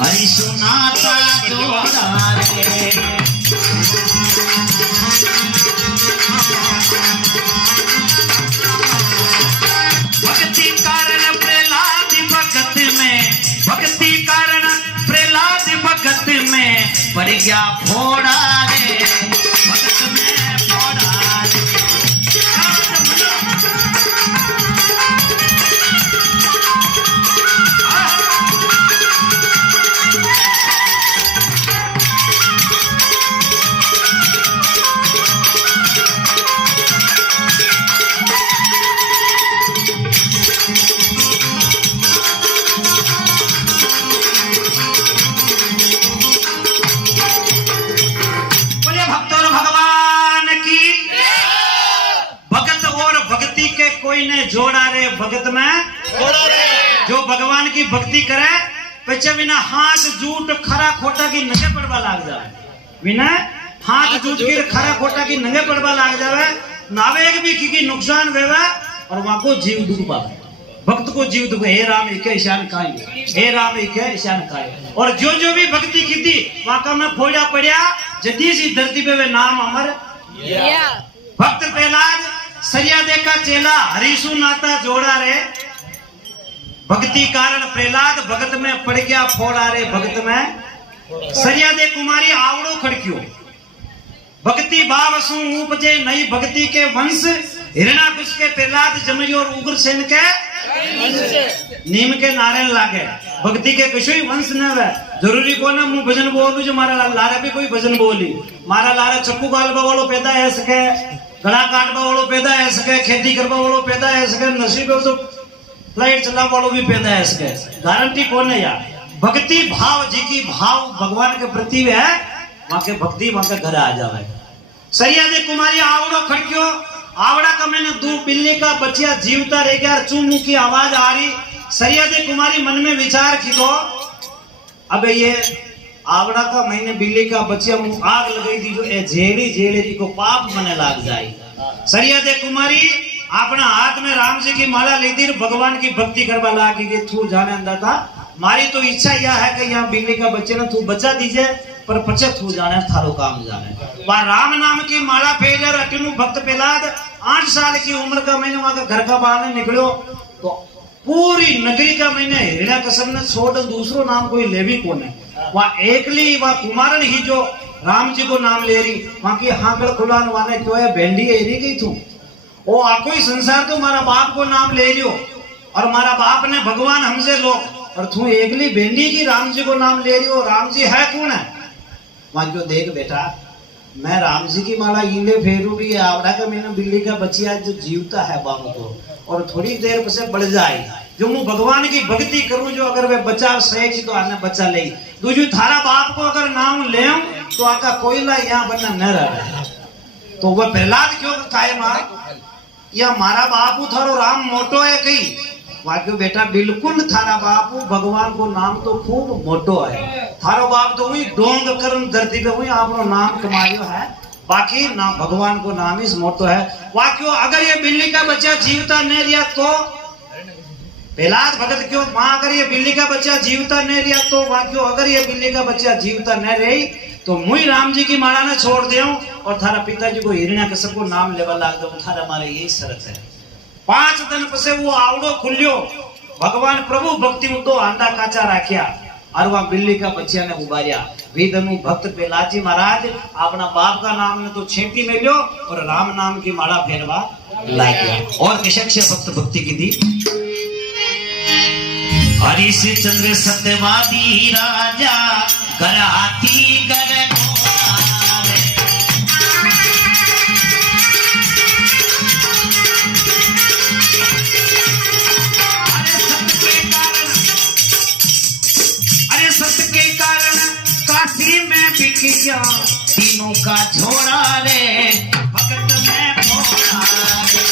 हरि सुनाता जोड़ा रे भक्ति कारण प्रहलाद भगत में, भक्ति कारण प्रहलाद भगत में पड़ गया फोड़ा रे, भगत में फोड़ा रे। कोई ने जोड़ा रे भगत में जोड़ा रे। जो भगवान की भक्ति करे पीछे बिना हाथ जूट खरा खोटा की नंगे पड़वा लाग जावे, बिना हाथ जूट की खरा खोटा की नंगे पड़वा लाग जावे, नावेग भी की नुकसान वेवे और वहां को जीव दुख पावे। भक्त को जीव दुख, हे राम एक ईशान खाए, हे राम एक ईशान खाए। और जो जो भी भक्ति की थी वहां में फोड़ा पड़िया जदी सी धरती पे वे नाम अमर। भक्त प्रहलाद सरिया देखा चेला हरिशु नाता जोड़ा रे, भक्ति कारण प्रहलाद भगत में पड़ गया फोड़ा रे, भगत में सरिया दे कुमारी आवड़ो खड़क्यो। भक्ति भाव सु उपजे नई भक्ति के वंश, हिरणाकुश के प्रहलाद जमयो और उग्रसेन के नीम के नारायण लागे। भक्ति के किसी वंश न वे जरूरी को ना मुंह भजन बोलू जो मारा लारे भी कोई भजन बोली, मारा लारे चक्कू गालबा वालों पैदा है सके, गला काटवा वालों पैदा है सके, खेती करवा वालों पैदा है सके, नसीब तो फ्लाइट चला वालों भी पैदा है सके। गारंटी कौन है यार? भक्ति भाव जी की भाव भगवान के प्रति है, वहां के भक्ति वहां के घर आ जावे। सरिया दे कुमारी आवड़ो खड़क्यो, आवड़ा का मैंने दो बिल्ली का बच्चिया जीवता रह गया, चूमू की आवाज आ रही। सरिया दे कुमारी मन में विचार की तो अबे ये आवड़ा का मैंने बिल्ली का बच्चिया मुंह आग लगाई थी जो ए झेड़ी झेड़ी को पाप मने लाग जाए। सरिया दे कुमारी अपना हाथ में राम जी की माला ली थी, भगवान की भक्ति करवा लागी कि तू जाने अंदर था मारी तो इच्छा यह है कि यहाँ बिल्ली का बच्चे ना तू बचा दीजिए पर पचे तू जाने थारो काम जाने। वह राम नाम की माला फेर अटिनु भक्त प्रहलाद 8 साल की उम्र का मैंने वहां का घर का बाहर निकलो तो पूरी नगरी का मैंने हिरण्य कसम ने छोड़ दूसरो नाम कोई ले भी कौन है। वहां एकली वह कुमारन ही जो राम जी को नाम ले रही, वहां की हाकड़ खुलान वाले क्यों है भेंडी एरी गई तू ओ आको ही संसार तो मारा बाप को नाम ले लियो और मारा बाप ने भगवान हमसे लो और तू एकली भेंडी की राम जी को नाम ले रही हो। राम जी है कौन है? वहां जो देख बेटा मैं राम जी की माला इले फेरू भी आवड़ा का मैंने बिल्ली का बच्चिया जो जीवता है बाबू को और थोड़ी देर से बढ़ जाए जो मैं भगवान की भक्ति करूं जो अगर वे बचा सही तो आने बचा ले दूजू थारा बाप को अगर नाम ले तो आका कोयला यहाँ बनना न रहा तो वह प्रहलाद क्यों खाए मार या मारा बापू थारो राम मोटो है कहीं वाक्यो बेटा बिल्कुल थारा बापू भगवान को नाम तो खूब मोटो है। थारो बाप तो वही डोंग करन धरती पे वही आपनो नाम कमायो है, बाकी ना भगवान को नाम इस मोटो है। वाक्यो अगर ये बिल्ली का बच्चा जीवता नहीं रिया तो प्रहलाद भगत क्यों मां अगर ये बिल्ली का बच्चा जीवता नहीं रिया तो वाक्यो अगर ये बिल्ली का बच्चा जीवता नहीं रही तो मुई राम जी की माला ने छोड़ दे और थारा पिताजी को हिरण्यकश्यप को नाम लेवा लाग दो। थारा मारे यही शरत है। 5 दिन पसे वो आवड़ो खुल्यो भगवान प्रभु भक्ति उतो आंदा काचा राख्या और वहां बिल्ली का बच्चा ने उबारिया। वेदनु भक्त प्रहलाद जी महाराज अपना बाप का नाम ने तो छेटी में लियो और राम नाम की माला फेरवा लाग गया। और किशक्ष भक्त भक्ति की थी हरिश्चंद्र सत्यवादी राजा घर हाथी घर घोड़ा रे। अरे सत्य के कारण काशी में बिक गया तीनों का झोड़ा रे, भगत में फोड़ा रे।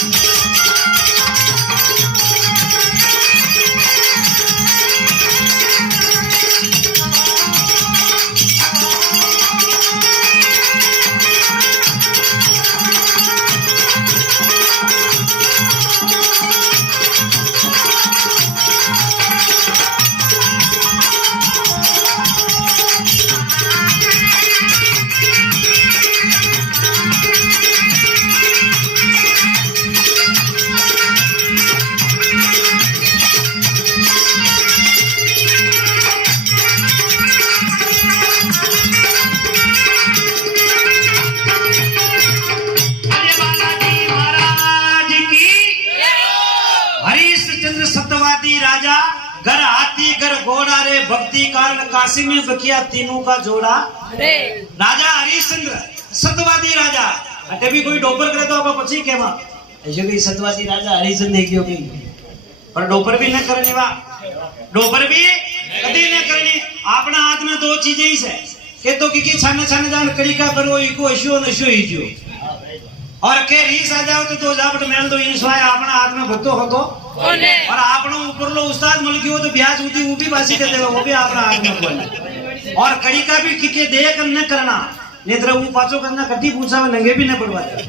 सत्यवादी राजा घर हाथी घर घोड़ा रे, भक्ति कारण काशी में बकिया तीनों का जोड़ा रे। राजा हरिश्चंद्र सत्यवादी राजा अटे भी कोई डोपर करे तो अब पछी केमा ऐसे भी सत्यवादी राजा हरिश्चंद्र देखियो की पर डोपर भी न करने वा, डोपर भी कभी न करनी। अपना हाथ में दो चीजें ही से के तो की छाने छाने जान कड़ी का करो इको अशो नशो ही जो और के रीस आ जाओ तो दो जापट मेल दो इन स्वाय अपना हाथ में भत्तो हो तो और आपनो ऊपर लो उस्ताद मुल्की हो तो ब्याज उठी वो भी बासी कर देगा, वो भी अपना हाथ में बोले। और कड़ी का भी किके देख न करना नेत्र वो पाचो करना कटी पूछा में नंगे भी न पड़वाते।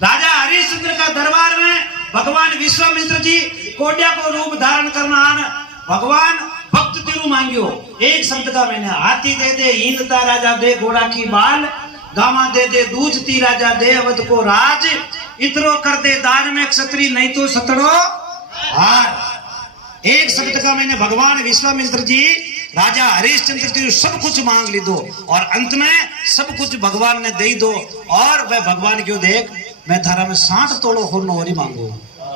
राजा हरिश्चंद्र का दरबार में भगवान विश्वामित्र जी कोड्या को रूप धारण करना आन भगवान भक्त तिरु मांगियो एक शब्द का मैंने हाथी दे दे हीनता राजा दे घोड़ा की बाल, गामा दे दे दूजती राजा दे अवध को राज, इतरो कर दे दान में क्षत्रिय नहीं तो सतड़ो हार। एक शब्द का मैंने भगवान विश्वामित्र जी राजा हरिश्चंद्र जी सब कुछ मांग ली दो और अंत में सब कुछ भगवान ने दे दो। और वह भगवान क्यों देख मैं थारा में 60 तोलो होरनो और ही मांगू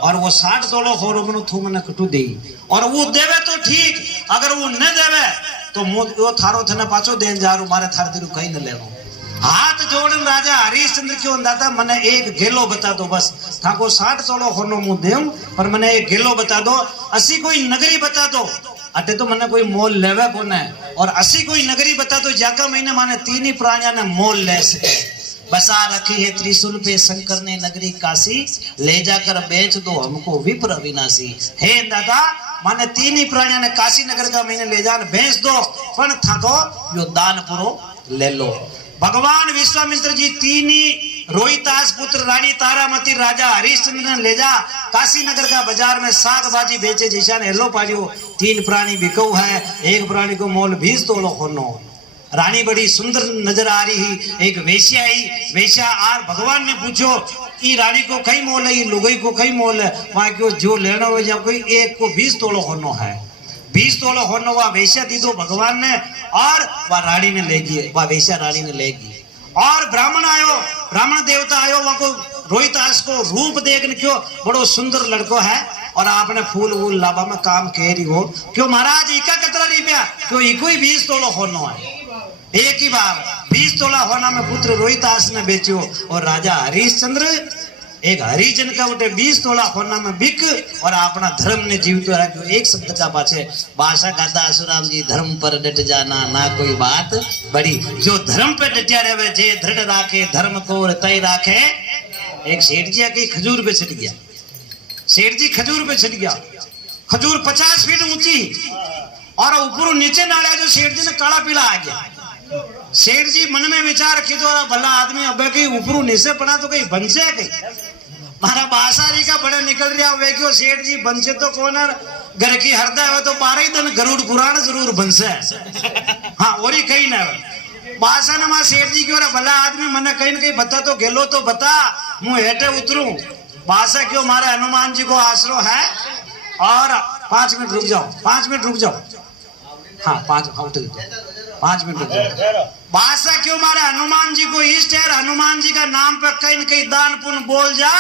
और वो 60 तोलो होरो मनो थू मने कटू दे और वो देवे तो ठीक, अगर वो न देवे तो वो थारो थने पाछो देन जारू मारे थार तेरू कहीं न लेनो। हाथ जोड़न राजा हरिश्चंद्र क्यों दादा मने एक गेलो बता दो, बस थाको 60 तोलो होनो मु देऊं पर मने एक गेलो बता दो, असी कोई नगरी बता दो अटे तो मने कोई मोल लेवे कोने और असी कोई नगरी बता दो जाका महीने माने तीन ही प्राणिया ने मोल ले सके। बसा रखी है त्रिशूल पे शंकर ने नगरी काशी, ले जाकर बेच दो हमको विप्र अविनाशी। हे दादा माने तीन ही प्राणिया ने काशी नगर का महीने ले जान बेच दो पण थाको यो दान पुरो ले लो। भगवान विश्वामित्र जी तीन ही रोहितास पुत्र रानी तारामती राजा हरिश्चंद्र ने ले जा काशी नगर का बाजार में साग भाजी बेचे जैसा ने हेलो पालियो। तीन प्राणी बिकौ है, एक प्राणी को मोल 20 तोलो होनो। रानी बड़ी सुंदर नजर आ रही, एक वेश्या आई, वेश्या आर भगवान ने पूछो ई रानी को कई मोल है, लुगाई को कई मोल है, वहां क्यों जो लेना हो जा कोई एक को 20 तोलो होनो है। 20 तोलो होनो वा वेश्या दी दो भगवान ने और वह रानी ने लेगी, वह वेश्या रानी ने लेगी। और ब्राह्मण आयो, ब्राह्मण देवता आयो, वहां को रोहितास को रूप देखने क्यों बड़ो सुंदर लड़को है और आपने फूल वूल लाभा में काम कह रही हो क्यों महाराज इका कतरा रुपया क्यों इको ही 20 तोलो होनो है। एक ही बार 20 तोला होना में पुत्र रोहितास ने बेचो और राजा हरिश्चंद्र एक हरिजन का उठे 20 तोला होना में बिक और अपना धर्म ने जीवतो रखो। एक शब्द का पाछे भाषा गाता आसुराम जी धर्म पर डट जाना ना कोई बात बड़ी, जो धर्म पे डटिया रहे जे दृढ़ राखे धर्म को तय राखे। एक सेठ जी आके खजूर पे छिट गया, सेठ जी खजूर पे छिट गया, खजूर 50 फीट ऊंची और ऊपर नीचे नाला जो सेठ जी ने काला पीला आ गया। सेठ जी मन में विचार की तो भला आदमी अब कहीं ऊपर नीचे पड़ा तो कहीं बन से कहीं मारा बासारी का बड़े निकल रहा वे क्यों सेठ जी बन से तो कौन घर की हरदा है तो 12 ही दिन गरुड़ पुराण जरूर बन से हाँ और ही कहीं ना बासा ने मां सेठ जी क्यों भला आदमी मन कहीं ना कहीं बता तो गेलो तो बता मुंह हेटे उतरू। बासा क्यों मारे हनुमान जी को आसरो है और 5 मिनट रुक जाओ, 5 मिनट रुक जाओ, हाँ 5 मिनट रुक जाओ। बादशाह क्यों मारे हनुमान जी को इष्ट है, हनुमान जी का नाम पे कहीं न कहीं दान पुण्य बोल जा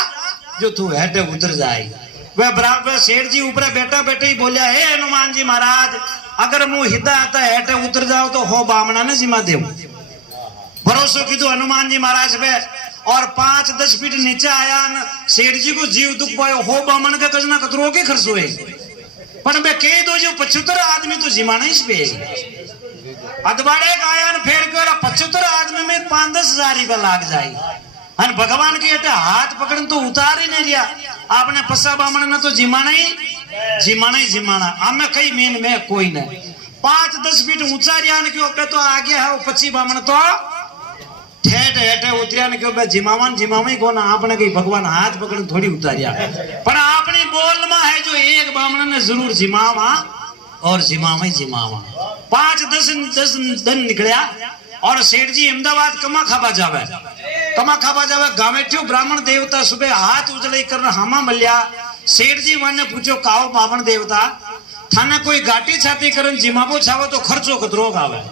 जो तू हेटे उतर जाएगी। वह बराबर सेठ जी ऊपर बैठा बैठे ही बोलिया हे हनुमान जी महाराज अगर मुंह हिता आता हेटे उतर जाओ तो हो बामणा ने जिमा देव भरोसो कीधु हनुमान जी महाराज पे और 5-10 फीट नीचे आया न सेठ जी को जीव दुख पायो हो बामण का कजना कतरो के खर्च हुए पर मैं कह दो जो 75 आदमी तो जिमाना इस पे अदबाड़े का आया न फेर के 75 आदमी में 5-10 हजार रुपया लाग जाए और भगवान के हटे हाथ पकड़न तो उतार ही नहीं दिया आपने पस्सा बामण ने तो जिमाना ही जिमाना हमें कई मीन में कोई नहीं 5-10 फीट ऊंचा रियान के ऊपर तो आगे है वो 25 बामण तो ठेठ हेठे उतरियान के ऊपर जिमावा को ना आपने कहीं भगवान हाथ पकड़ थोड़ी उतारिया पर अपनी बोल में है जो एक बामण ने जरूर जिमावा और जिमावा 5-10 दिन निकलिया और सेठ जी अहमदाबाद कमा खाबा जावे गाँव ठो ब्राह्मण देवता सुबह हाथ उजले कर हामा मल्या सेठ जी माने पूछो काओ बामण देवता थाने कोई गाटी छाती करन जिमाबो छावो तो खर्चो कतरो आवे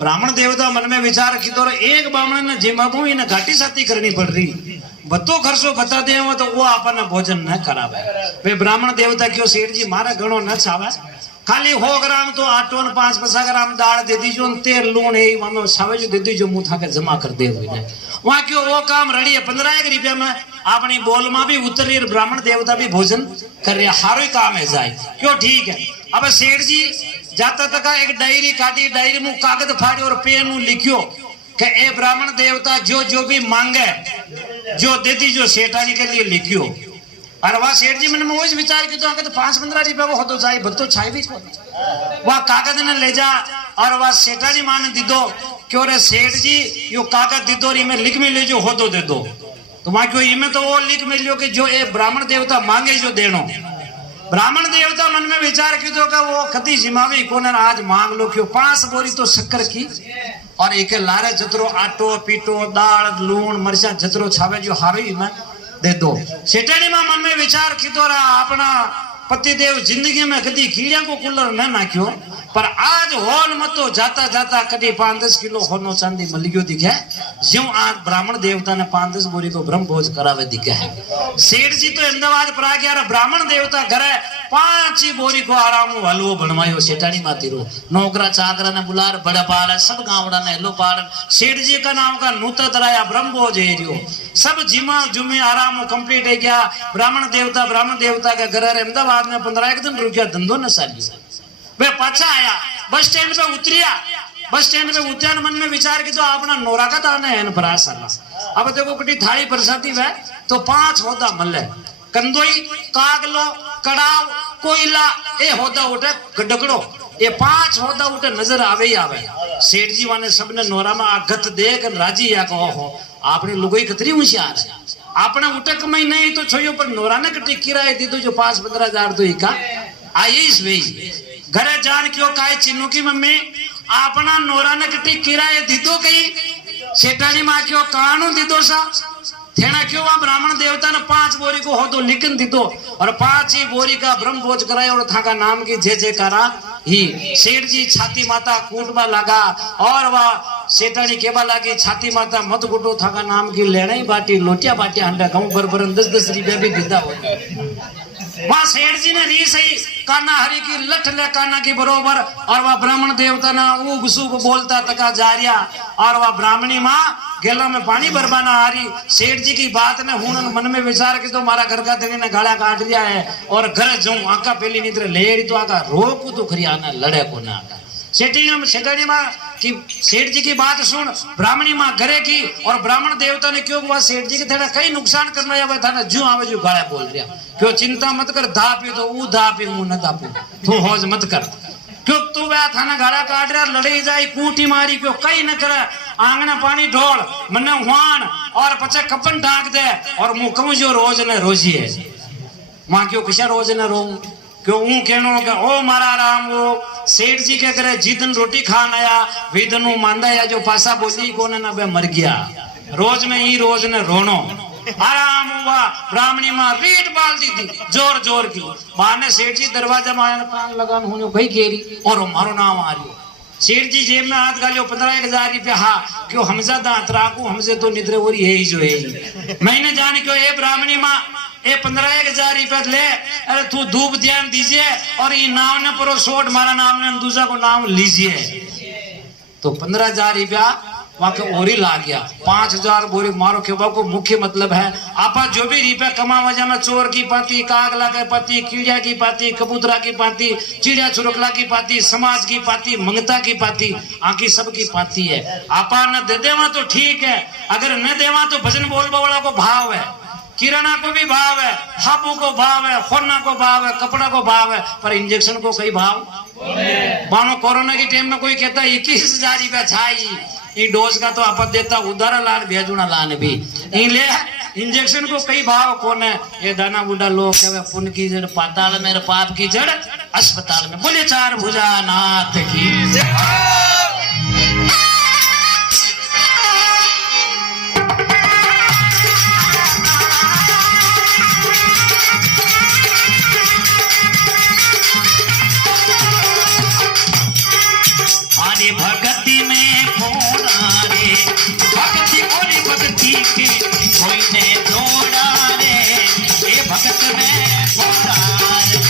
ब्राह्मण देवता मन में विचार की तो एक बामण ने जिमाबो इने गाटी छाती करनी पड़ रही बतो खर्चो बता दे तो वो आपने भोजन न करावे वे ब्राह्मण देवता क्यों सेठ जी मारा गणो न छावे खाली 100 ग्राम तो आटो न 5-5 ग्राम दाल दे दीजो तेल लूण है वहां छावे जो दे दीजो मुंह था के जमा कर दे हुई वहां क्यों वो काम रड़ी है 15 रुपया में अपनी बोल में भी उतरी ब्राह्मण देवता भी भोजन कर रहे हारो ही काम है जाए क्यों ठीक है अब सेठ जी जाता तक एक डायरी काटी डायरी में कागज फाड़ी और पेन लिखियो कि ए ब्राह्मण देवता जो भी मांगे जो देती जो सेठानी के लिए लिखियो और वह सेठ जी मैंने वही विचार की तो 5-15 रुपया वो हो तो जाए बत्तो छाई भी वह कागज ने ले जा और वह सेठानी माने दी दो क्यों रे सेठ जी यो कागज दी दो में लिख में ले जो हो दे दो तो वहां क्यों इमें तो वो लिख में लियो कि जो ए ब्राह्मण देवता मांगे जो देनो ब्राह्मण देवता मन में विचार की तो का वो कति जिमावी कोने आज मांग लो क्यों 5 बोरी तो शक्कर की और एक लारे जतरो आटो पीटो दाल लूण मरचा जतरो छावे जो हारो ही में दे दो सेठानी मां मन में विचार की तो अपना पतिदेव जिंदगी में कदी कीड़िया को कूलर न नाख्यो पर आज होल मतो जाता जाता कदी 5-10 किलो होनो चांदी मिल गयो दिखे ज्यों आज ब्राह्मण देवता ने 5-10 बोरी को ब्रह्म भोज करावे दिखे है सेठ जी तो अहमदाबाद पर आ गया ब्राह्मण देवता घरे 5 बोरी को आराम हलवो बनवायो सेठानी माती रो नौकरा चाकरा ने बुलार बड़ा पाल सब गावड़ा ने हेलो पाल सेठ जी का नाम का नूत दराया ब्रह्म भोज एरियो सब जिमा जुमे आराम कंप्लीट है गया ब्राह्मण देवता के घर अहमदाबाद में 15 दिन रुकिया धंधो न साली वे पाछा आया बस स्टैंड पे उतरिया मन में विचार की तो अपना नोरा का दाना है न बरास अब देखो कटी थाली बरसाती वे तो 5 होदा मल्ले कंदोई कागलो कड़ाव कोयला ए होदा उठे गडगड़ो ये 5 होदा उठे नजर आवे ही आवे सेठ जी वाने सबने नोरा में आगत देख राजी या कहो हो आपने लुगोई कतरी होशियार है आपने उठक में नहीं तो छोयो पर नोरा ने कटी किराए दी तो जो 5-15 हजार तो इका आई इस वे घरे जान क्यों काहे चिन्नू की मम्मी अपना नोरा ने कटी किराए दी तो कहीं सेठानी मां क्यों कानून दी दो सा थेना क्यों वहां ब्राह्मण देवता ने 5 बोरी को हो तो लिखन दी दो और 5 ही बोरी का ब्रह्म भोज कराया और था का नाम की जय करा ही सेठ जी छाती माता कूटबा लगा और वह सेठानी केबा लगी छाती माता मत गुटो था का नाम की लेना बाटी लोटिया बाटी अंडा गाँव भर 10-10 रुपया भी देता होता वहां सेठ जी ने री सही काना हरी की लठ ले काना की बरोबर और वह ब्राह्मण देवता ना उग सुग बोलता तका जा रिया और वह ब्राह्मणी माँ गेला में पानी बरबाना आ रही सेठ जी की बात ने हूं मन में विचार की तो मारा घर का देवी ने गाड़ा काट लिया है और घर जाऊं आका पहली नींद लेड़ी तो आका रोकू तो खरी आना लड़े को ना आका सेठानी माँ की सेठ जी की बात सुन ब्राह्मणी माँ घरे की और ब्राह्मण देवता ने क्यों हुआ सेठ जी के थोड़ा कई नुकसान करना या था ना जो आवे जो गाड़ा बोल रहा क्यों चिंता मत कर धा पी तो वो धा पी मुंह न दापू तू होज मत कर क्यों तू वह थाना गाड़ा काट रहा लड़े जाए कूटी मारी क्यों कई न करे आंगना पानी ढोल मने हुआन और पचे कपन ढाक दे और मुंह कहूं जो रोज ने रोजी है मां क्यों किसा रोज न रो क्यों ऊ कहनो के ओ मारा राम वो सेठ जी के करे जिदन रोटी खान आया विदनु मांदा या जो पासा बोली कोने ना बे मर गया रोज में ही रोज ने रोनो आराम हुआ ब्राह्मणी मां रीट बाल दी थी जोर जोर की माने सेठ जी दरवाजा में आया कान लगान होने भाई केरी और मारो नाम आ रही सेठ जी जेब में हाथ गालियो 15,000 रुपया हा क्यों हमजा दांत राखू हमसे तो निद्रे हो रही है ही जो है मैंने जान क्यों ये ब्राह्मणी मां ये 15,000 रुपया ले अरे तू धूप ध्यान दीजिए और ये नाम ने परो सोट मारा नाम ने दूसरा को नाम लीजिए तो 15,000 रुपया वहां के ओरी ला गया। 5,000 बोरी मारो के को मुख्य मतलब है आपा जो भी रुपया कमा वजह में चोर की पाती, कागला की पाती, कीड़ा की पाती, कबूतरा की पाती, चिड़िया चुरकला की पाती, समाज की पाती, मंगता की पाती, आंकी सब की पाती है। आपा न दे देवा तो ठीक है, अगर न देवा तो भजन बोल वाला को भाव है, किराना को भी भाव है, हापू को भाव है, खोरना को भाव है, कपड़ा को भाव है, पर इंजेक्शन को कई भाव। मानो कोरोना के टाइम में कोई कहता 21,000 रुपया छाई ये डोज का तो आप देता उधारा लान भेजुना लान भी इले इंजेक्शन को कई भाव कौन है। ये दाना बुढ़ा लोग कहे पुण्य की जड़ पाताल में, पाप की जड़ अस्पताल में। बोले चार भुजा नाथ की। अरे भक्ति में खोड़ा रे, भक्ति और भक्ति के कोई ने जोड़ा रे, ये भक्त में खोड़ा रे।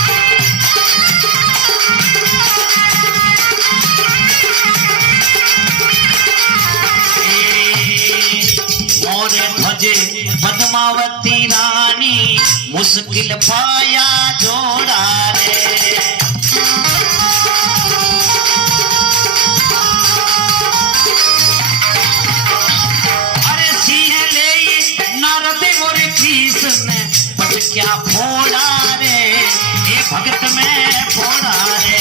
मोरे ध्वजे पद्मावती रानी, मुश्किल पाया जोड़ा रे। क्या फोड़ा रे, ये भगत में फोड़ा रे।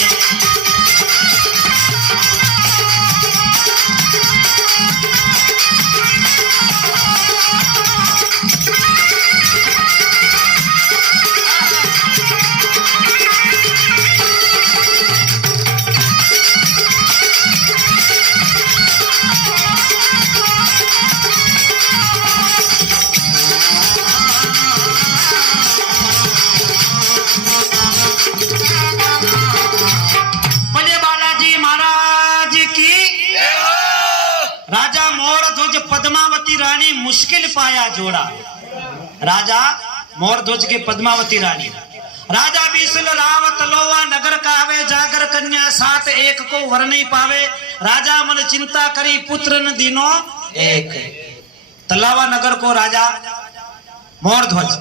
पद्मावती रानी मुश्किल पाया जोड़ा। राजा मोरध्वज के पद्मावती रानी, राजा बीसल राव तलोवा नगर कावे, जागर कन्या साथ एक को वर नहीं पावे। राजा मन चिंता करी पुत्र न दीनो एक। तलावा नगर को राजा मोरध्वज,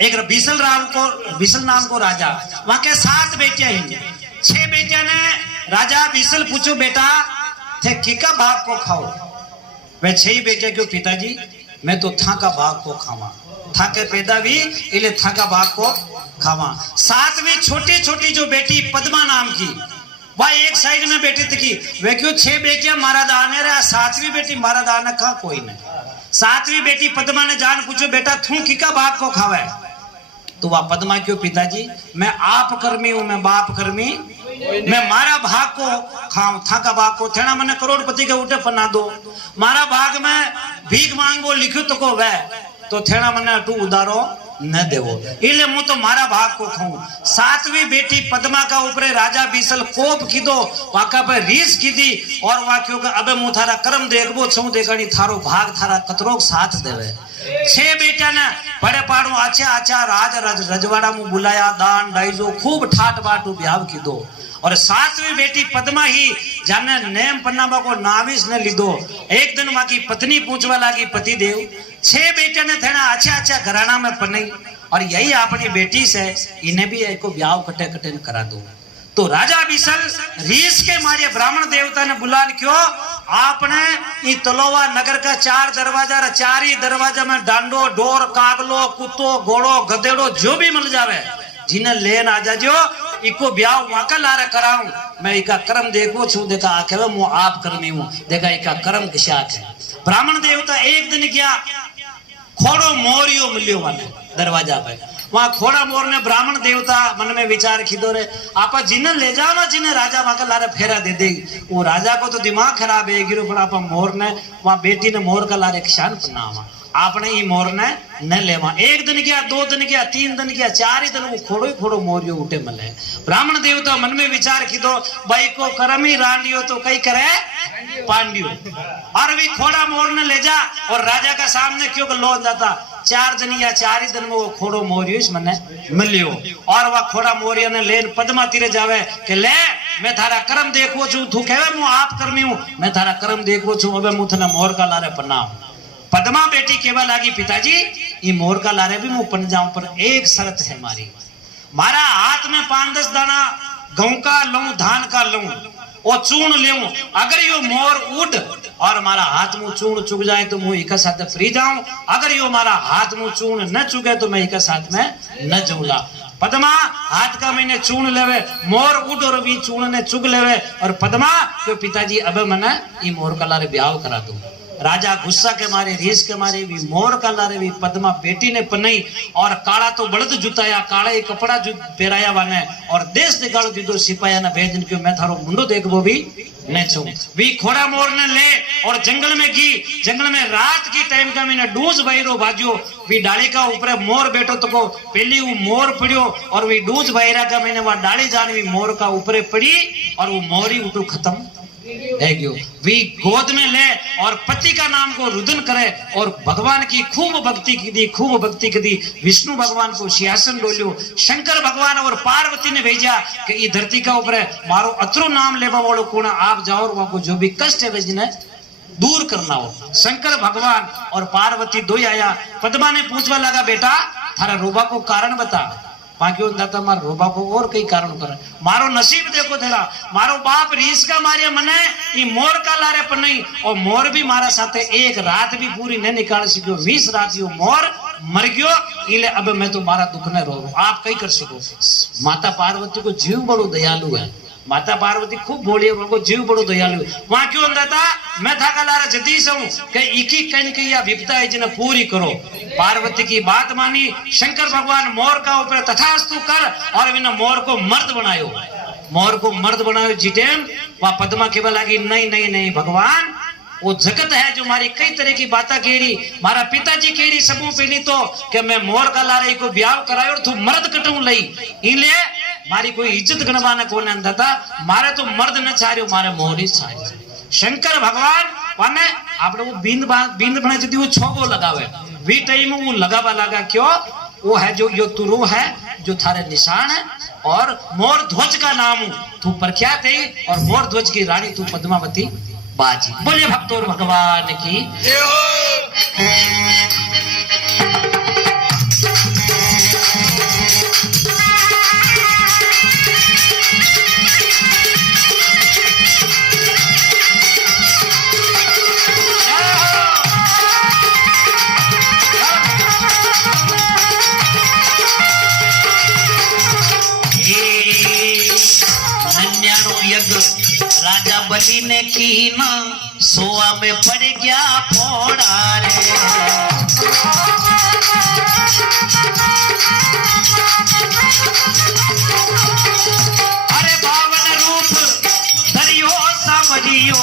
एक बीसल राव को, बीसल नाम को राजा, वहां के 7 बेटे हैं। 6 बेटिया ने राजा बीसल पूछो बेटा थे किका भाग को खाओ। वे 6 बेटे क्यों पिताजी, मैं तो था का भाग को खावा, था के पैदा भी इले था का भाग को खावा। 7वीं छोटी छोटी जो बेटी पद्मा नाम की, वह एक साइड में बैठी थी। वे क्यों 6 बेटियां मारा दाने रहा, 7वीं बेटी मारा दाने खा कोई नहीं। 7वीं बेटी पद्मा ने जान पूछो बेटा तू की का भाग को खावा है। तो वह पद्मा क्यों पिताजी, मैं आप कर्मी हूं, मैं बाप कर्मी, मैं मारा भाग को खाऊं, था का भाग को थेना मैंने करोड़पति के उठे पना दो, मारा भाग में भीख मांगो लिखो तो को वह तो थेना मैंने अटू उदारो न देवो, इले मु तो मारा भाग को खाऊं। 7वीं बेटी पद्मा का ऊपरे राजा बीसल कोप कीधो, वाका पे रीस कीधी और वाक्यों का अबे मु थारा कर्म देखबो छूं देखानी थारो भाग थारा कतरो साथ देवे। 6 बेटा ने बड़े पाड़ू आचा आचा राज रजवाड़ा मु बुलाया, दान डाइजो खूब ठाट बाटू ब्याह कीधो। और 7वीं बेटी पद्मा ही जाने नेम पन्नाबा को नाविस ने लीधो। एक दिन वहां की पत्नी पूछवा लागी पति देव 6 बेटे ने थे अच्छा अच्छा घराना में पनई और यही अपनी बेटी से इन्हें भी एक ब्याह कटे कटे करा दो। तो राजा बीसल रीस के मारे ब्राह्मण देवता ने बुला क्यों आपने तलोवा नगर का 4 दरवाजा, 4 ही दरवाजा में डांडो डोर कागलो कुत्तो घोड़ो गधेड़ो जो भी मिल जावे जिन्हें लेन आ जाजो, इको ब्याह वाका लारे कराऊं, मैं इका कर्म देखो छू देखा आखे मु आप करनी हूं, देखा इका कर्म किशाक है। ब्राह्मण देवता एक दिन क्या खोड़ो मोरियो मिलियो वाले दरवाजा पे, वहां खोड़ा मोर ने ब्राह्मण देवता मन में विचार खीदो रे आपा जिन्हें ले जाओ ना, जिन्हें राजा वाका लारे फेरा दे दे। वो राजा को तो दिमाग खराब है गिरो, पर आपा मोर ने वहां बेटी ने मोर का लारे किसान पन्ना आपने ही मोर ने न लेवा। 1 दिन गया, 2 दिन गया, 3 दिन गया, 4 ही दिन वो खोड़ो ही खोड़ो मोरियो उठे मले। ब्राह्मण देवता मन में विचार की दो भाई को कर्म ही रांडियो तो कई करे पांडियो, और भी खोड़ा मोर ने ले जा और राजा का सामने क्यों लो जाता 4 दिन या 4 ही दिन में वो खोड़ो मोरियो मने मिलियो और वह खोड़ा मोरिया ने लेन पद्मा तीरे जावे के ले मैं थारा कर्म देखो छू तू कहवे मु आप कर्मी हूं मैं थारा कर्म देखो छू अबे मु थने मोर का लारे पन्नाव पद्मा बेटी केवा लागी पिताजी ये मोर का लारे भी मु पन जाऊं पर एक शर्त है मारी मारा हाथ में 5-10 दाना गेहूं का लूं धान का लूं और चूर्ण लेऊं अगर यो मोर उड़ और मारा हाथ मुंह चूर्ण चुग जाए तो मुंह एक साथ फ्री जाऊं अगर यो मारा हाथ मुंह चूर्ण न चुगे तो मैं एक साथ में न जाऊंगा पद्मा हाथ का मैंने चूर्ण लेवे मोर उड़ और भी चूर्ण ने चुग लेवे और पद्मा तो पिताजी अब मने ई मोर का लारे ब्याह करा दूं राजा गुस्सा के मारे रीस के मारे भी मोर का लारे भी पद्मा बेटी ने पनई और काला तो बड़द जुताया काला ही कपड़ा पहराया वाने और देश निकालो दीदो सिपाहिया ने भेजन क्यों मैं थारो मुंडो देखबो भी न छू भी खोड़ा मोर ने ले और जंगल में की जंगल में रात की टाइम का मैंने डूज बहिरो बाजो भी डाली का ऊपर मोर बैठो तो को पहली वो मोर पड़ियो और भी डूज बहिरा का मैंने वहां डाली जान भी मोर का ऊपर पड़ी और वो मोरी उठो खत्म है गयो वी गोद में ले और पति का नाम को रुदन करे और भगवान की खूब भक्ति की दी विष्णु भगवान को सिंहासन डोलियो शंकर भगवान और पार्वती ने भेजा कि ये धरती का ऊपर मारो अतरो नाम लेवा वालो कोना आप जाओ और वहां को जो भी कष्ट है जिन्हें दूर करना हो शंकर भगवान और पार्वती दो आया पद्मा ने पूछवा लगा बेटा थारा रोबा को कारण बता बाकी दाता मार रोबा को और कई कारण कर मारो नसीब देखो तेरा मारो बाप रीस का मारे मने ये मोर का लारे पर नहीं और मोर भी मारा साथे एक रात भी पूरी नहीं निकाल सको 20 रात यो मोर मर गयो इले अब मैं तो मारा दुख न रो आप कई कर सको माता पार्वती को जीव बड़ो दयालु है माता पार्वती खूब बोली उनको जीव बड़ो दयालु वहां क्यों अंदाता मैं था का लारा जदीश हूं कि इकी कन की या विपदा है जिन्हें पूरी करो पार्वती की बात मानी शंकर भगवान मोर का ऊपर तथास्तु कर और बिना मोर को मर्द बनायो जिटेम वहां पद्मा केवल लगी नहीं भगवान वो जगत है जो हमारी कई तरह की बातें केड़ी मारा पिताजी केड़ी सबू पहली तो कि मैं मोर का लारे को ब्याह करायो और तू मर्द कटू लई इले मारी कोई इज्जत गणवाने कोने अंदता मारे तो मर्द न चारियो मारे मोर ही चारियो शंकर भगवान वाने आपने वो बींद बने जदी वो छोगो लगावे वी टाइम वो लगावा लगा क्यों वो है जो यो तुरु है जो थारे निशान है और मोर ध्वज का नाम तू प्रख्यात है और मोर ध्वज की रानी तू पद्मावती बाजी बोलिए भक्तों भगवान की राजा बलि ने की ना सोआ में पड़ गया फोड़ा रे अरे बावन रूप धरियो समझियो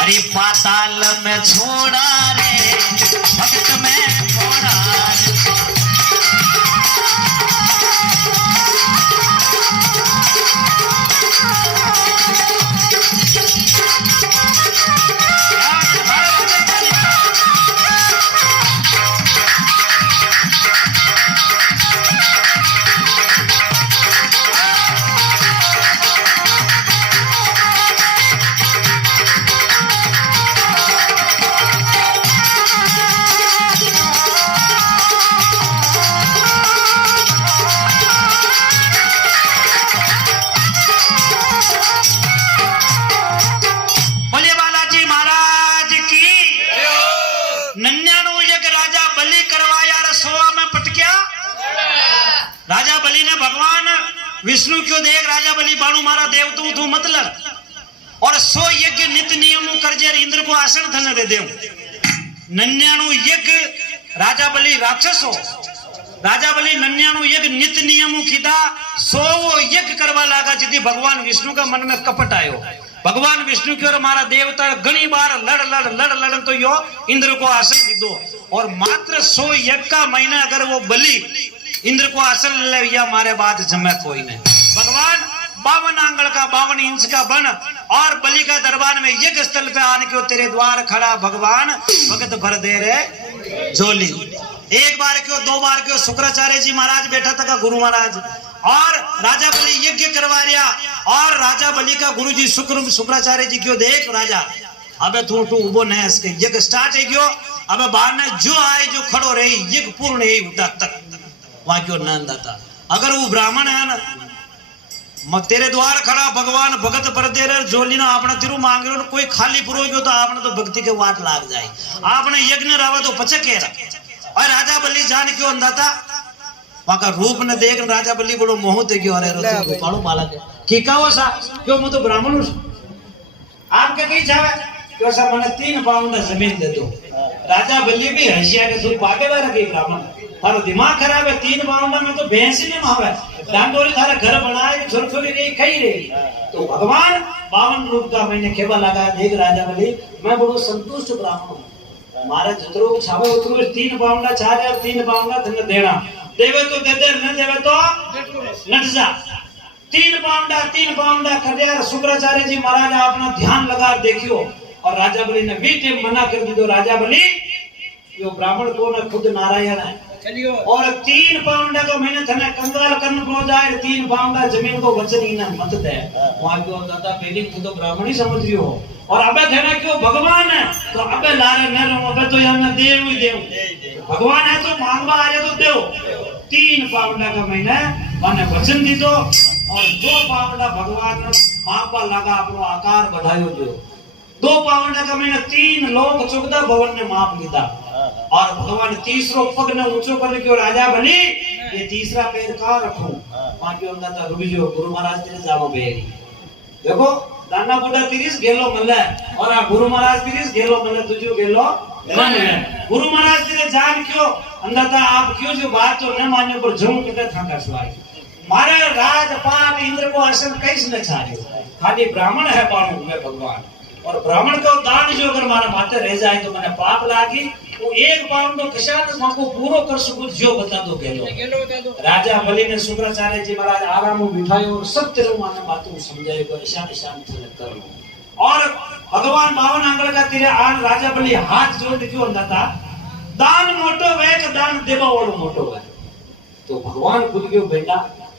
अरे पाताल में छोड़ा रे भक्त में छोड़ा राजा बलि ने भगवान विष्णु क्यों देख राजा बलि बाणु मारा देवतू तू मतलब और 100 यज्ञ नित्य नियम करजे इंद्र को आसन धन दे देव 99 यज्ञ राजा बलि राक्षस हो राजा बलि 99 यज्ञ नित्य नियम कीधा 100 यज्ञ करवा लगा जिदी भगवान विष्णु का मन में कपट आयो भगवान विष्णु की और मारा देवता घनी बार लड़ तो यो इंद्र को आसन दीदो और मात्र 100 यज्ञ का महीना अगर वो बलि इंद्र को आसन ले या मारे बाद जमे कोई नहीं भगवान 52 आंगल का 52 इंच का बन और बलि का दरबार में यज्ञ स्थल पे आने के तेरे द्वार खड़ा भगवान भगत भर दे रे झोली एक बार क्यों, दो बार क्यों, शुक्राचार्य जी महाराज बैठा था का गुरु महाराज, और राजा बलि यज्ञ करवा रिया, और राजा बलि का गुरु जी शुक्राचार्य जी क्यों देख राजा अबे तू उबो न इसके यज्ञ स्टार्ट है क्यों, अबे बाहर ने जो आए जो खड़ो रही यज्ञ पूर्ण है उठा तक वहां क्यों नंद आता। अगर वो ब्राह्मण है ना मग तेरे द्वार खड़ा भगवान भगत परदे जोली ना आपने तिरु मांग रहे कोई खाली पुरो गयो तो आपने तो भक्ति के वाट लाग जाए, आपने यज्ञ रावा तो पचक कह रहा। और राजा बलि जान क्यों अंधाता वहां का रूप ने देख राजा बलि बड़ो मोह थे क्यों, अरे रूपालो बालक है की कहो सा क्यों मैं तो ब्राह्मण हूं, आपके कहीं जावे क्यों सा मैंने 3 पाउंड जमीन दे दो। राजा बलि भी हंसिया के सुख भागेदार है ब्राह्मण, थारो दिमाग खराब है, 3 पाउंड में तो भैंस ही नहीं मावे, डांडोरी थारा घर बनाए छोरी नहीं कही रही। तो भगवान 52 रूप का मैंने खेवा लगा देख राजा बलि मैं बड़ो संतुष्ट ब्राह्मण हूं, मारे जतरो छावे उतरो 3 पाउंड चाहे और 3 पाउंड तने देना, देवे तो दे दे न देवे तो नट जा। 3 पाउंड कर शुक्राचार्य जी महाराज अपना ध्यान लगा देखियो, और राजा बलि ने भी टेम मना कर दी। तो राजा बलि यो ब्राह्मण को न खुद नारायण है, और 3 पाउंड का मैंने थने कंगाल करने पहुंच जाए, 3 पाउंड जमीन को वचन ही ना मत दे वहां क्यों दादा पहले तू तो ब्राह्मण ही समझ रही हो, और अबे थने क्यों भगवान है तो अबे लारे न रो, अबे तो यहाँ मैं देव ही देव, भगवान है तो मांगवा आ जाए तो देव। 3 पाउंड का मैंने माने वचन दी दो, और 2 पाउंड भगवान मांगवा लगा अपनो आकार बढ़ायो दो। 2 पाउंड का मैंने 3 लोग 14 भवन ने माप लीधा, और भगवान तीसरो पग ने ऊंचो कर के राजा बलि ये तीसरा पैर कहां रखूं, वहां क्यों अंदर रुक जो गुरु महाराज तेरे जावो बेरी देखो दाना बुढ़ा 30 गेलो मल्ले, और आ गुरु महाराज 30 गेलो मल्ले तुझो गेलो मन है। गुरु महाराज तेरे जान क्यों अंदर था आप क्यों जो बात तो न मान्यो पर जम के था का सुवाई मारे राजपाट इंद्र को आसन कैसे न छाड़ियो, खाली ब्राह्मण है पाणु में भगवान, और ब्राह्मण का दान जो अगर मारा माथे रह जाए तो मैंने पाप लागी, वो 1 पाउंड किसान को पूरो कर सकू जो बता दो गेलो। राजा बलि ने शुक्राचार्य जी महाराज आराम बिठायो और सब तेरे माने बातों समझाए को ईशान ईशान करो, और भगवान 52 आंगल का तेरे आन राजा बलि हाथ जोड़ क्यों अंदाता दान मोटो वे का दान देवा वालो मोटो है। तो भगवान खुद क्यों बेटा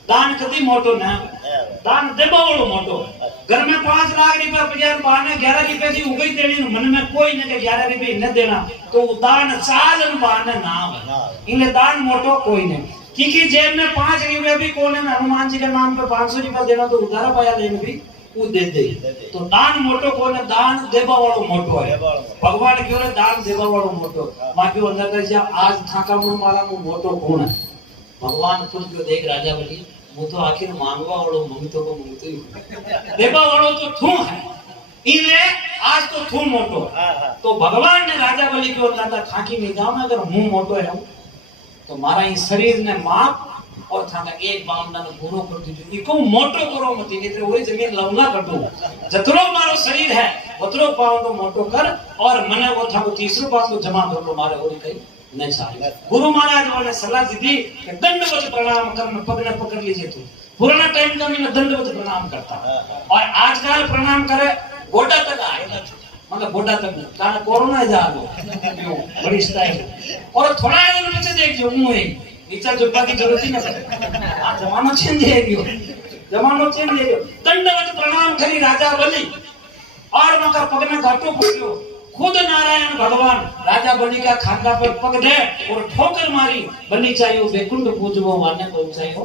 दान कभी मोटो ना, दान देवा वालो मोटो। घर में 5 लाख रुपया 50 बहाने 11 रुपए की उगई देनी मन में कोई न 11 रुपए न देना तो दान चालन बहाने नाम है, इनले दान मोटो कोई नहीं, क्योंकि जेब में 5 रुपए भी कौन है हनुमान जी के नाम पे 500 रुपया देना तो उधारा पाया लेने भी वो दे दे। तो दान मोटो कौन है, दान देवा वालो मोटो है। भगवान क्यों है दान देवा वालो मोटो, मां क्यों अंदर कर आज थाका मुंह मारा मुंह मोटो कौन है, भगवान खुद क्यों देख राजा बलि वो तो आखिर मांगवा वालों ममतो को ममतो ही देवा वालों तो थू है इले आज तो थू मोटो। तो भगवान ने राजा बलि को कहता खाकी में गांव में अगर मुंह मोटो है तो मारा इस शरीर ने माप और थाका 1 पाउंड में पूरो कर दीजिए, इको मोटो करो मत नहीं तो वही जमीन लवना कटो, जतरो मारो शरीर है उतरो पाउंड मोटो कर, और मने वो था वो 30 पाउंड जमा कर लो मारे और कहीं नहीं चाहिए। गुरु महाराज वाले सलाह दी कि दंडवत प्रणाम करना पकड़ पकड़ लीजिए, तो पुराना टाइम का मैं दंडवत प्रणाम करता, और आजकल प्रणाम करे गोडा तक आए मतलब गोडा तक कारण कोरोना जा लो बड़ी स्टाइल, और थोड़ा उनमें से देखियो मुंह है नीचा जुब्बा की जरूरत ही ना पड़े, आज जमाना चेंज है गयो, जमाना चेंज है गयो। दंडवत प्रणाम करी राजा बलि, और वहां पग में घाटो पड़ियो, खुद नारायण भगवान राजा बलि का खांदा पर पग दे और ठोकर मारी, बलि चाहिए वैकुंठ पूजवो वाने पहुंचायो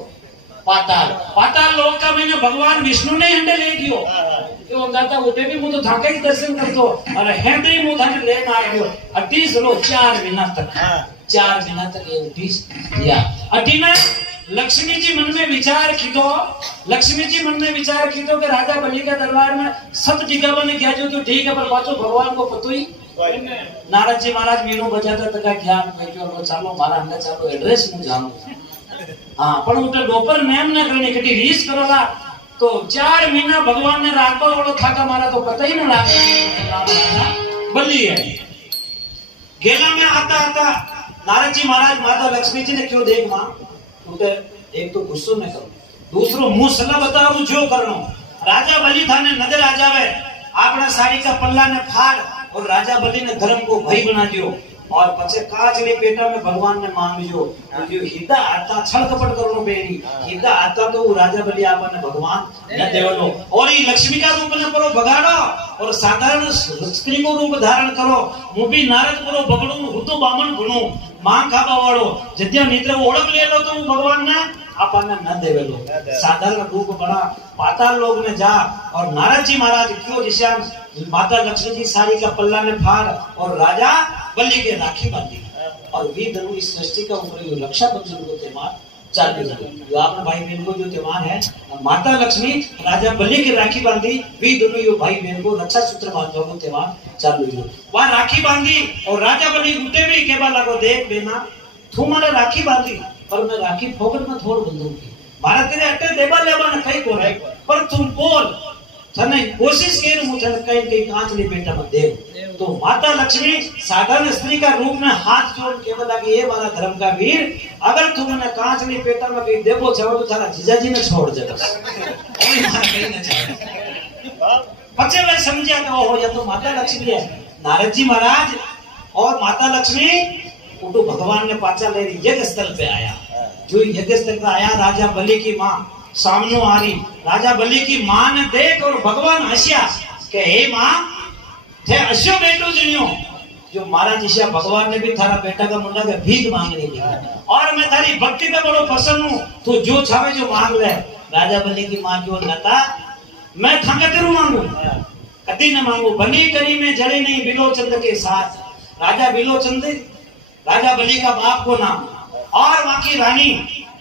पाताल। पाताल लोक का मैंने भगवान विष्णु ने हंडे ले गयो क्यों जाता वो भी मुझे धाके ही दर्शन कर दो, अरे हेंडे ही मुझे लेना आ गयो 28 रो 4 महीना तक 4 महीना तक ये 28 या 28 लक्ष्मी जी मन में विचार कीधो, लक्ष्मी जी मन में विचार कीधो कि राजा बलि के दरबार में 7 टिकावा ने गया जो तो ठीक है पर पाछो भगवान को पतो ही नारद जी महाराज मीनू बजाता तक ज्ञान में जो चालो मारा हमने चालो एड्रेस मु जानू हां पण उठे दोपर नेम ने करने कटी रीस करोला तो 4 महीना भगवान ने राखो वालो थाका मारा तो पता ही ना लागे बलि है। गेला में आता आता नारद जी महाराज माता लक्ष्मी जी ने क्यों देख मां उठे एक तो गुस्सो न करो, दूसरो मुंह सलाह बताओ जो करनो। राजा बलि थाने नजर आ जावे अपना साड़ी का पल्ला ने फाड़ और राजा बलि ने धर्म को भय बना दियो, और पछे काज ने पेटा में भगवान ने मांग लियो तो जो हिदा आता छल कपट करो बेरी हिदा आता तो राजा बलि आपने भगवान न देवलो और ये लक्ष्मी का रूप ने करो भगाड़ो और साधारण स्त्री को रूप धारण करो मुबी नारद करो बगड़ू हुतो बामन गुणो मां खाबा वाळो जद्या निद्र ओळख लेलो तो भगवान ने आपने न देवेलो साधारण रूप बना पाताल लोग ने जा और नारद जी महाराज क्यों दिशा माता लक्ष्मी जी साड़ी का पल्ला ने फाड़ और राजा बलि के राखी बांधी और वी धनु इस सृष्टि का ऊपर रक्षाबंधन को त्योहार चालू है जो आपने भाई बहन को जो त्योहार है माता लक्ष्मी राजा बलि की राखी बांधी वी दोनों यो भाई बहन को रक्षा सूत्र बांधो को त्योहार चालू है वहां राखी बांधी और राजा बलि उठे भी केबा लागो देख बेना तू माने राखी बांधी पर मैं राखी फोकट में थोड़ बंदूकी मारा तेरे अट्टे देबा लेबा ने कई को है पर तुम बोल तने कोशिश केर मुझे कहीं कहीं कांच ने बेटा मत दे तो माता लक्ष्मी साधारण स्त्री का रूप में हाथ जोड़ केवल लगी ये हमारा धर्म का वीर अगर तुमने कांच ने बेटा में कहीं देबो चाहो तो थारा जीजाजी ने छोड़ दे बस और मारा कहीं न जाए पछे वे समझा कि ओहो ये तो माता लक्ष्मी है नारद जी महाराज और माता लक्ष्मी उठो भगवान ने पाचा ले यज्ञ स्थल पे आया जो यज्ञ स्थल पे आया राजा बलि की मां सामने आ रही राजा बलि की मां ने देख और भगवान हंसिया कि हे मां थे अश्यो बेटो जनियो जो महाराज ईशा भगवान ने भी थारा बेटा का मुंडा के भीख मांगने की और मैं थारी भक्ति पे बड़ो प्रसन्न हूं तो जो छावे जो मांग ले राजा बलि की मां जो लता मैं थांगे तेरू मांगू कदी न मांगू बनी करी में जड़े नहीं बिलोचंद के साथ राजा बिलोचंद राजा बलि का बाप को नाम और वहां की रानी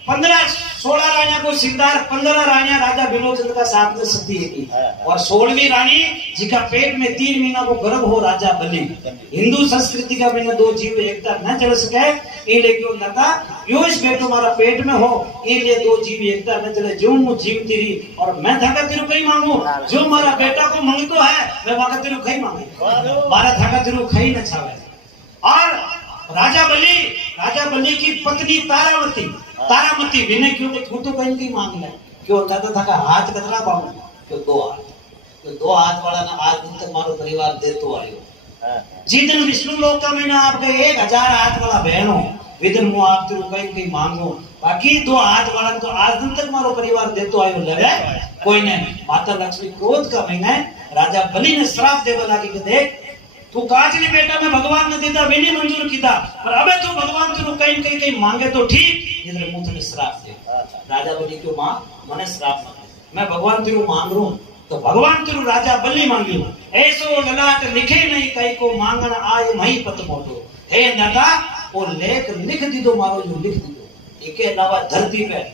15-16 रानियां को सिरदार 15 रानियां राजा बिलोचंद का साथ में सती थी और 16वीं रानी जिसका पेट में 3 महीना को गर्भ हो राजा बलि हिंदू संस्कृति का बिना दो जीव एकता न चल सके इसलिए क्यों लता योश बेटो हमारा पेट में हो इसलिए दो जीव एकता न चले जो मु जीव तेरी और मैं थाका तेरू कहीं मांगू जो हमारा बेटा को मांगतो है मैं वाका तेरू कहीं मांगू मारा थाका तेरू कहीं न छावे और राजा बलि की पत्नी तारामती विनय क्यों तू तो कहीं की मांग ले क्यों दादा था का हाथ कतरा पाऊं क्यों दो हाथ वाला ना आज दिन तक मारो परिवार दे तो आयो जी दिन विष्णु लोक का मैंने आपके 1000 हाथ वाला बहन हो विदन मु आप तेरू कहीं मांगो बाकी 2 हाथ वाला तो आज दिन तक मारो परिवार दे तो आयो लगे कोई नहीं माता लक्ष्मी क्रोध का महीना राजा बलि ने श्राप देवा लगी कि देख तू काज ने बेटा में भगवान ने देता वे नहीं मंजूर किया पर अबे तू भगवान तेरू कहीं मांगे तो ठीक इधर मुंह ने श्राप दे राजा बलि क्यों मां मने श्राप मांगे मैं भगवान तेरू मांग रू तो भगवान तेरू राजा बलि मांगियो ऐसो ललाट लिखे नहीं कई को मांगन आय मही पत मोटो हे दादा वो लेख लिख दीदो मारो जो लिख दीदो एके अलावा धरती पे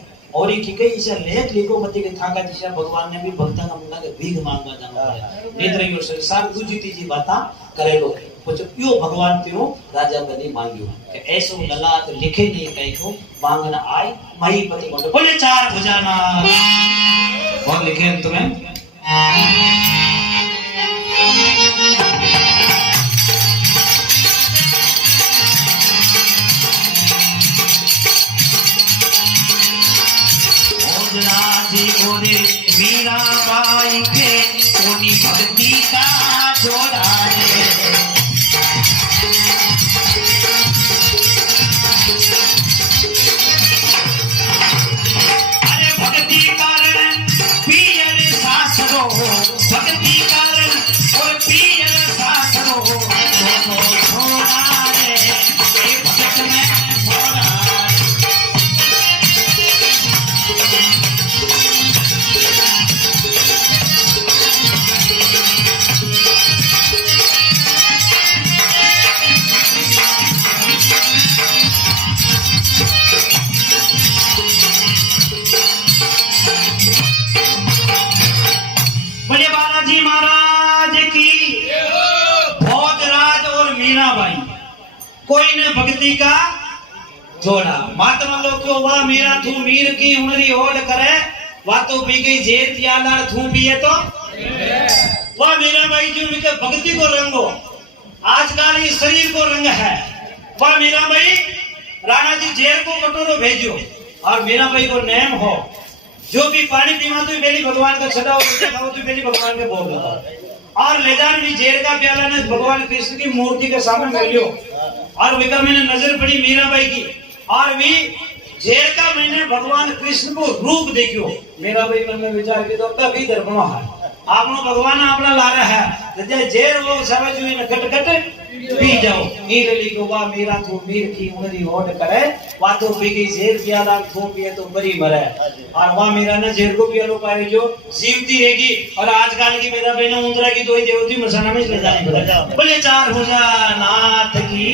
और की कई से लेख लिखो मत के थाका दिशा भगवान ने भी भक्ता का मुंडा के भीख मांगवा जाना पड़ा नेत्र यो संसार गुजीती जी बाता करेलो कुछ यो भगवान तेरो राजा बलि मांगियो कि ऐसो ललाट लिखे नहीं कहीं को मांगना आय मही पति मोटो बोले 4 भुजाना और लिखे तुम्हें मीरा बाई के उनी भक्ति का जोड़ा है अरे भक्ति कारण पियर सासरो भक्ति कारण और पियर सासरो दोनों छोड़ा रे भक्त में छोड़ा कोई ने भक्ति का जोड़ा महात्मा लोग क्यों वाह मीरा तू मीर की उनरी ओढ़ करे वा तो पी गई जेत यादार तू पिए तो वाह मीरा भाई जो के भक्ति को रंगो आजकल ये शरीर को रंग है वाह मीरा भाई राणा जी जेल को कटोरो भेजो और मीरा भाई को नेम हो जो भी पानी पीवा तो पहले भगवान का छड़ाओ खाओ तो पहले भगवान के भोग लगाओ और ले जान भी जेल का प्याला ने भगवान कृष्ण की मूर्ति के सामने मिलियो और विका मैंने नजर पड़ी मीराबाई की, और भी जेर का मैंने भगवान कृष्ण को रूप देखियो। मीराबाई मन में विचार की तो कभी दर्पणो है आपनो भगवान अपना ला रहा है, तो जेर लोग सब जो इन घट घट पी जाओ। नीरली को वा मेरा तो मीर की उंगली ओढ़ करे, वा तो पी गई जेर पिया लाग थो पिए तो बरी मरे, और वा मेरा ना जेर को पिया लो पाए जो जीवती रहेगी। और आजकल की मेरा बहना उंदरा की दो ही देवती मसाना में ले जानी पड़ेगा। बोले चार हो जा नाथ की